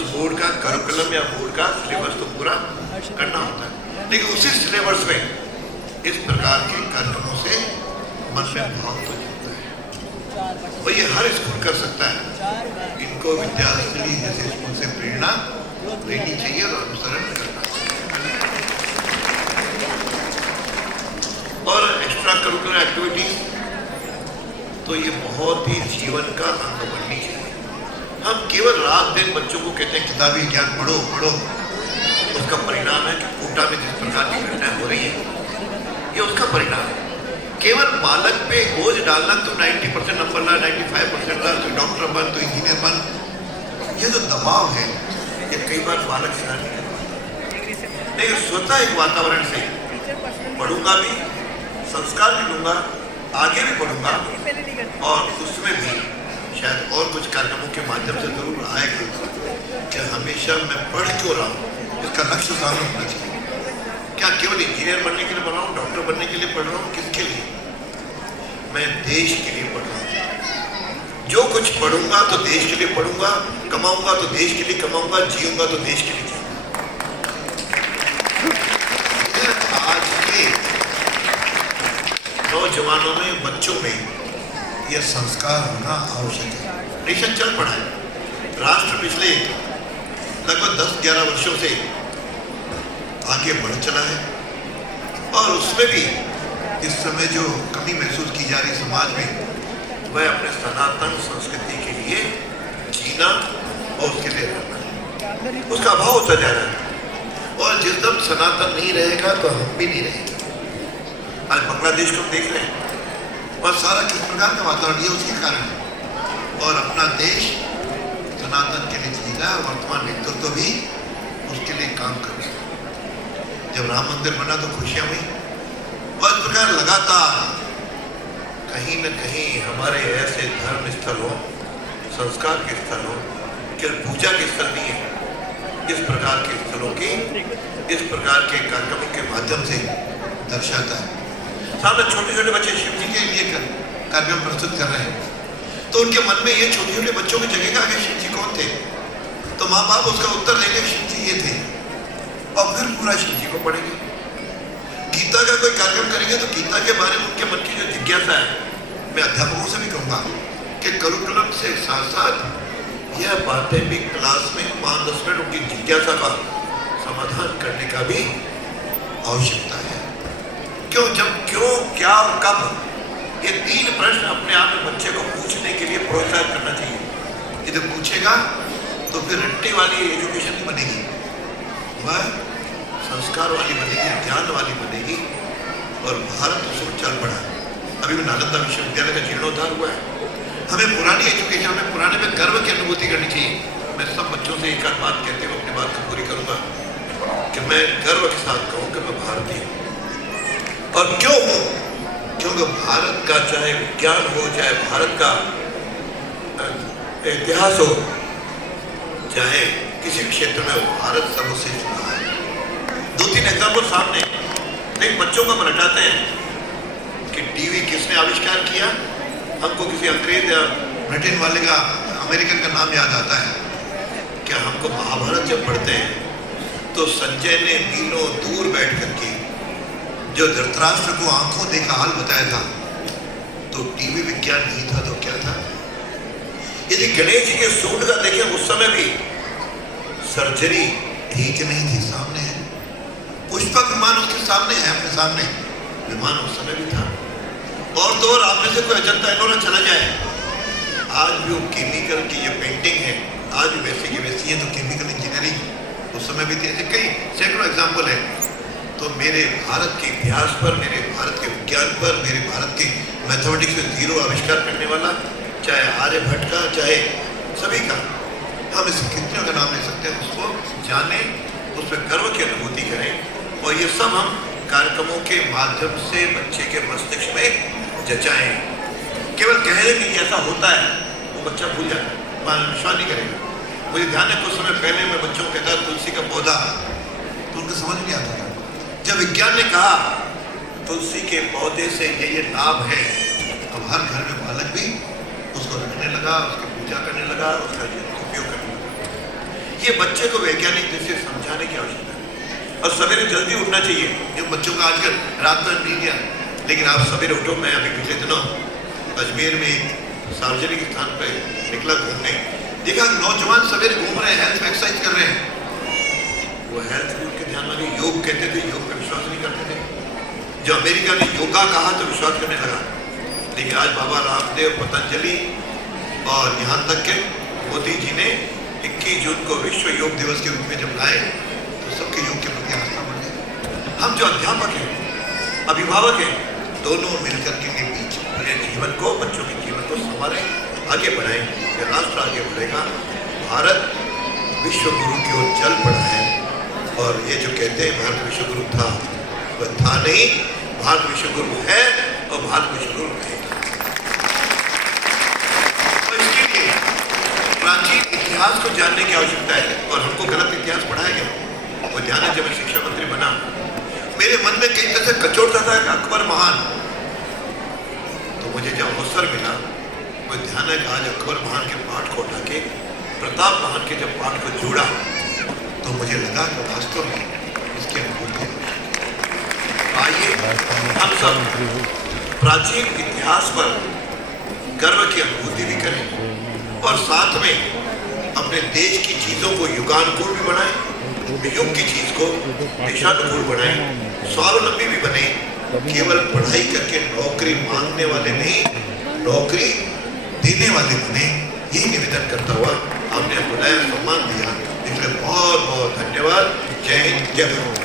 उस बोर्ड का करिकुलम या बोर्ड का सिलेबस तो पूरा करना होता है, लेकिन उसी सिलेबस में इस प्रकार के कार्यक्रमों से मन में भाव तो जुड़ता है। और ये हर स्कूल कर सकता है। इनको विद्यार्थी जैसे स्कूल से प्रेरणा लेनी चाहिए और अनुसरण करना चाहिए। और एक्स्ट्रा करिकुलर एक्टिविटीज तो ये बहुत ही जीवन का अंग बननी चाहिए। हम केवल रात दिन बच्चों को कहते हैं किताबी ज्ञान पढ़ो पढ़ो, उसका परिणाम है कि कोटा में जिस प्रकार की घटनाएं हो रही है, ये उसका परिणाम है। केवल बालक पे बोझ डालना तो 90% नंबर ला, 95% ला, तो डॉक्टर बन, तो इंजीनियर बन, ये जो दबाव है ये कई बार बालक सहन नहीं करता। लेकिन स्वतः एक वातावरण से पढ़ूंगा भी, संस्कार भी लूंगा, आगे भी बढ़ूंगा, और उसमें भी शायद और कुछ कार्यक्रमों के माध्यम से जरूर आएगा कि हमेशा मैं पढ़ क्यों रहा हूँ, इसका लक्ष्य सामने होना चाहिए। क्या केवल इंजीनियर बनने के लिए पढ़ रहा हूँ, डॉक्टर बनने के लिए पढ़ रहा हूँ, किसके लिए? मैं देश के लिए पढ़ रहा हूँ। जो कुछ पढ़ूंगा तो देश के लिए पढ़ूंगा, कमाऊंगा तो देश के लिए कमाऊंगा, जीऊंगा तो देश के लिए जीऊंगा। आज के नौजवानों में, बच्चों में यह संस्कार होना आवश्यक है। नेशन चल पड़ा है, राष्ट्र पिछले लगभग 10-11 वर्षों से आगे बढ़ चला है, और उसमें भी इस समय जो कमी महसूस की जा रही समाज में, वह अपने सनातन संस्कृति के लिए जीना और उसके लिए रहना, उसका अभाव होता जा रहा है। और जिस दम सनातन नहीं रहेगा तो हम भी नहीं रहेंगे। आज बांग्लादेश को हम देख रहे हैं, और सारा किस प्रकार का वातावरण, ये उसके कारण है। और अपना देश सनातन के लिए जी रहा है, वर्तमान नेतृत्व भी उसके लिए काम कर रहा है। जब राम मंदिर बना तो खुशियां हुई, और इस प्रकार लगातार कहीं न कहीं हमारे ऐसे धर्म स्थल हो, संस्कार के स्थल हो, केवल पूजा के स्थल नहीं है, इस प्रकार के स्थलों की, इस प्रकार के कार्यक्रमों के माध्यम से दर्शाता है। सामने छोटे छोटे बच्चे शिव जी के लिए कार्यक्रम प्रस्तुत कर रहे हैं, तो उनके मन में ये छोटे छोटे बच्चों की जगह कि शिव जी कौन थे, तो माँ बाप उसका उत्तर देंगे शिव जी ये थे, और फिर पूरा शिव जी को पढ़ेंगे। गीता का कोई कार्यक्रम करेंगे तो गीता के बारे में उनके मन की जो जिज्ञासा है, मैं अध्यापकों से भी कहूँगा कि करिकुलम से साथ साथ यह बातें भी क्लास में 5-10 मिनट उनकी जिज्ञासा का समाधान करने का भी आवश्यकता है। क्यों, जब, क्यों, क्या और कब, ये 3 प्रश्न अपने आप में बच्चे को पूछने के लिए प्रोत्साहित करना चाहिए। यदि पूछेगा तो फिर रट्टे वाली एजुकेशन नहीं बनेगी, वह संस्कार वाली बनेगी, ज्ञान वाली बनेगी। और भारत उसमें चल पड़ा। अभी भी नालंदा विश्वविद्यालय का जीर्णोद्धार हुआ है। हमें पुरानी एजुकेशन में, पुराने में गर्व की अनुभूति करनी चाहिए। मैं सब बच्चों से एक बात कहते हुए अपनी बात को पूरी करूंगा कि मैं गर्व के साथ कहूँ कि मैं भारतीय हूँ। और क्यों हूँ? क्योंकि भारत का चाहे विज्ञान हो, चाहे भारत का इतिहास हो, चाहे किसी क्षेत्र में हो, भारत सबसे जुड़ा है। 2-3 एग्जाम्पल सामने, लेकिन बच्चों को हम रटाते हैं कि टीवी किसने आविष्कार किया, हमको किसी अंग्रेज या ब्रिटेन वाले का, अमेरिकन का नाम याद आता है। क्या हमको महाभारत जब पढ़ते हैं तो संजय ने मीलों दूर बैठ करके जो धृतराष्ट्र को आंखों देखा हाल बताया था, तो टीवी विज्ञान नहीं था तो क्या था? यदि गणेश जी के सूंड का देखें, उस समय भी सर्जरी थी कि नहीं थी, सामने है। पुष्पक विमान उसके सामने है, अपने सामने विमान उस समय भी था। और तो और आप में से कोई अजंता एलोरा चला जाए, आज भी वो केमिकल की जो पेंटिंग है, आज भी वैसे की वैसी है। तो केमिकल इंजीनियरिंग उस समय भी थी। ऐसे कई सैकड़ों एग्जाम्पल है। तो मेरे भारत के इतिहास पर, मेरे भारत के विज्ञान पर, मेरे भारत के मैथमेटिक्स में 0 आविष्कार करने वाला, चाहे आर्यभट्ट का, चाहे सभी का, हम इस कितने का नाम ले सकते हैं, उसको जाने, उस पर गर्व की अनुभूति करें। और ये सब हम कार्यक्रमों के माध्यम से बच्चे के मस्तिष्क में जचाएं। केवल कहें कि ऐसा होता है, वो बच्चा भूल जाता है, विश्वास नहीं करेगा। मुझे ध्यान है कुछ समय पहले मैं बच्चों को कहता तुलसी का पौधा, तो उनको समझ नहीं आता था। जब विज्ञान ने कहा तुलसी के पौधे से ये लाभ है, अब हर घर में बालक भी उसको रखने लगा, उसकी पूजा करने लगा, उसका उपयोग करने लगा। ये बच्चे को वैज्ञानिक दृष्टि से समझाने की आवश्यकता है। और सवेरे जल्दी उठना चाहिए। जो बच्चों का आजकल रात भर नींद है, लेकिन आप सवेरे उठो। मैं अभी पिछले दिनों अजमेर में एक सार्वजनिक स्थान पर निकला घूमने, देखा नौजवान सवेरे घूम रहे हैं, हेल्थ एक्सरसाइज कर रहे हैं। वो हेल्थ भी उनके ध्यान में, योग कहते थे, योग पर विश्वास नहीं करते थे। जो अमेरिका ने योगा कहा तो विश्वास करने लगा, लेकिन आज बाबा रामदेव, पतंजलि और यहाँ तक के मोदी जी ने 21 जून को विश्व योग दिवस के रूप में जब लाए तो सबके योग के प्रति आस्था बढ़ गई। हम जो अध्यापक हैं, अभिभावक हैं, दोनों मिलकर के बीच अपने जीवन को, बच्चों के जीवन को संवारें, आगे बढ़ाएं। ये राष्ट्र आगे बढ़ेगा, भारत विश्व गुरु की ओर चल पड़ा है। और ये जो कहते हैं भारत विश्व गुरु था, वह था नहीं, भारत विश्व गुरु है और भारत विश्व गुरु रहेगा। तो इसके लिए प्राचीन इतिहास को जानने की आवश्यकता है। और हमको गलत इतिहास पढ़ाया गया। वो ध्यान है, जब मैं शिक्षा मंत्री बना, मेरे मन में कई तरह से कचोटता था कि अकबर महान, तो मुझे जब अवसर मिला, वो ध्यान है कि आज अकबर महान के पाठ को उठा के प्रताप महान के जब पाठ को जोड़ा तो मुझे लगा कि वास्तव में इसकी अनुभूति। आइए हम सब प्राचीन इतिहास पर गर्व की अनुभूति भी करें और साथ में अपने देश की चीजों को युगानुकूल भी बनाएं, युग की चीज को देशानुकूल बनाएं, स्वावलंबी भी बने। केवल पढ़ाई करके नौकरी मांगने वाले नहीं, नौकरी देने वाले बने। यही निवेदन करता हुआ आपने बुलाया, सम्मान दिया, इसलिए बहुत बहुत धन्यवाद। जय हिंद, जय भारत।